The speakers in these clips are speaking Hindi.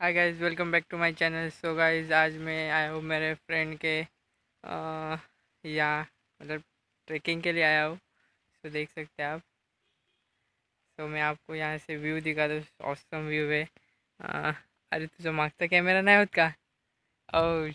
Hi guys, welcome back to my channel. So guys, आज मैं आया हूँ मेरे फ्रेंड के यहाँ मतलब ट्रैकिंग के लिए आया हूँ। सो देख सकते हैं आप। सो मैं आपको यहाँ से व्यू दिखा दूँ। ऑसम व्यू है। अरे तुझा मागचा कॅमेरा नाही होत का? ओह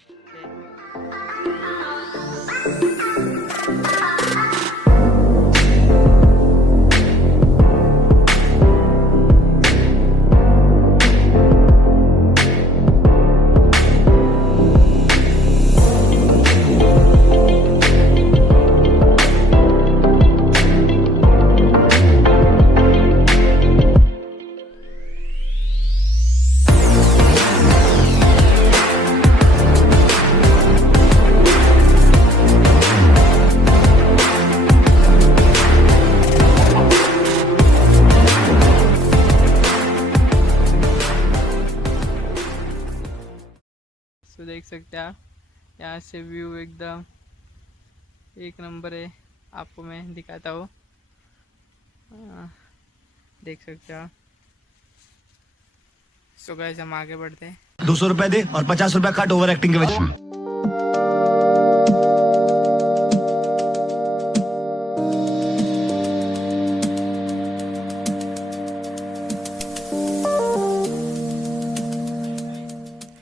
सो देख सकते हैं आप, यहाँ से व्यू एकदम एक नंबर है। आपको मैं दिखाता हूँ। देख सकते हो आप। सो गाइस, हम आगे बढ़ते हैं। 200 रुपए दे और 50 रुपए काट ओवर एक्टिंग के वजह से।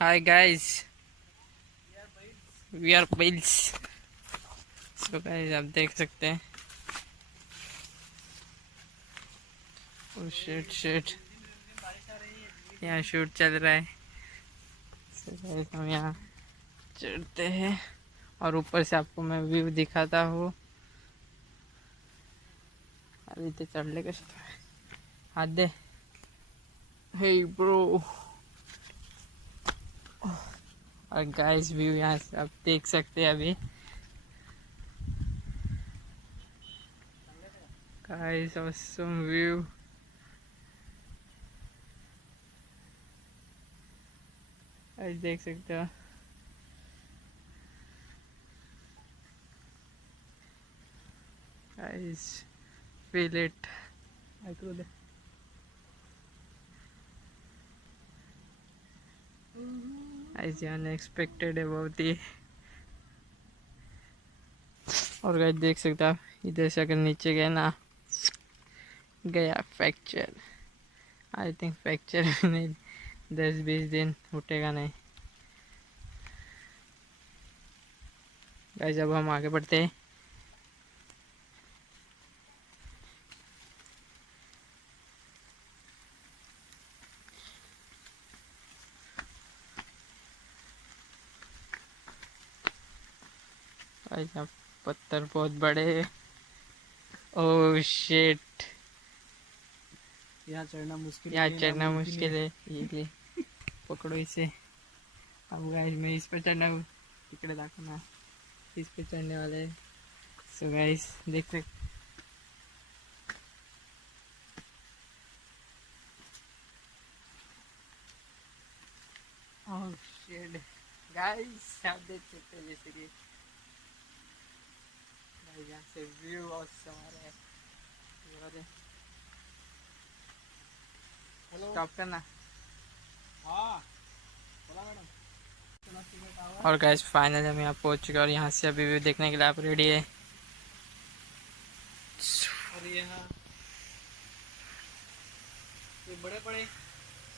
Hi guys, we are bills. So guys, आप देख सकते हैं। ओह शिट शिट, यहाँ शूट चल रहा है। So guys, हम यहाँ चढ़ते हैं और ऊपर से आपको मैं व्यू दिखाता हूँ। अरे इथे चढ़ले कसे? हाथ दे। Hey bro. और गाइस, व्यू यहाँ से आप देख सकते हैं अभी। Guys, awesome view. गाइस देख सकते हो। Guys feel it. ऐसे अनएक्सपेक्टेड है बहुत ही। और गाइस देख सकते हो आप, इधर से अगर नीचे गए ना, गया फ्रैक्चर। आई थिंक फ्रैक्चर नहीं, 10-20 दिन उठेगा नहीं। गाइस अब हम आगे बढ़ते हैं। गाइस अब पत्थर बहुत बड़े हैं। ओह शिट, यहाँ चढ़ना मुश्किल यहाँ है, चढ़ना नामुमकिन मुश्किल है। ये ले, पकड़ो इसे। अब गाइस मैं इस पे चढ़ना हूँ। तिकडे दाखव ना, इस पे चढ़ने वाले हैं। सो गाइस देख सकते। ओह शिट गाइस, आप देख सकते हैं जैसे कि गाइस यहाँ से व्यू ऑसम आ रहा है। हेलो। स्टॉप करना। हाँ बोला मैडम। और गाइस फाइनल हम यहाँ पहुँच चुके हैं और यहाँ से अभी व्यू देखने के लिए आप रेडी है। और यहाँ ये बड़े बड़े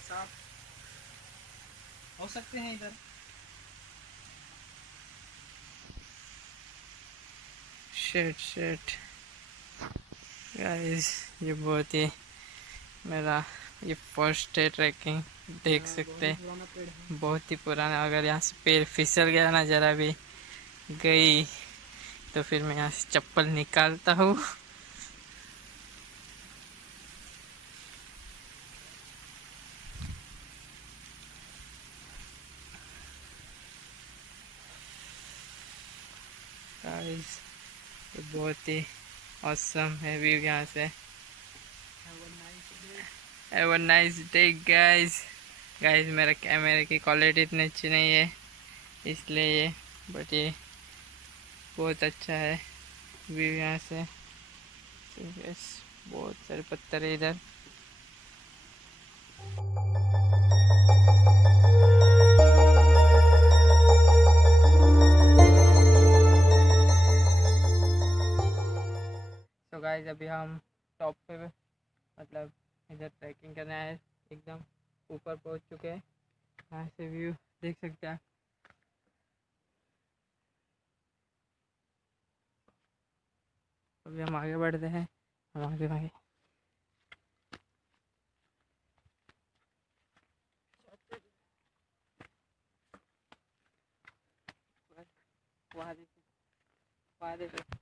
सांप हो सकते हैं इधर। शिट शिट गाइस, ये बहुत ही मेरा ये फर्स्ट है ट्रैकिंग। देख सकते हैं, पुराना पेड़ है। बहुत ही पुराना। अगर यहाँ से पैर फिसल गया ना जरा भी गई, तो फिर मैं यहाँ से चप्पल निकालता हूँ। गाइस ये बहुत ही ऑसम है व्यू यहाँ से। Have a nice day guys. Guys मेरा कैमरे की क्वालिटी इतनी अच्छी नहीं है इसलिए ये, बट ये बहुत अच्छा है व्यू यहाँ से। यस, बहुत सारे पत्थर है इधर। एकदम ऊपर पहुंच चुके हैं। यहाँ से व्यू देख सकते हैं आप। अभी हम आगे बढ़ते हैं, हम आगे आगे वहाँ देखो, वहाँ देखो।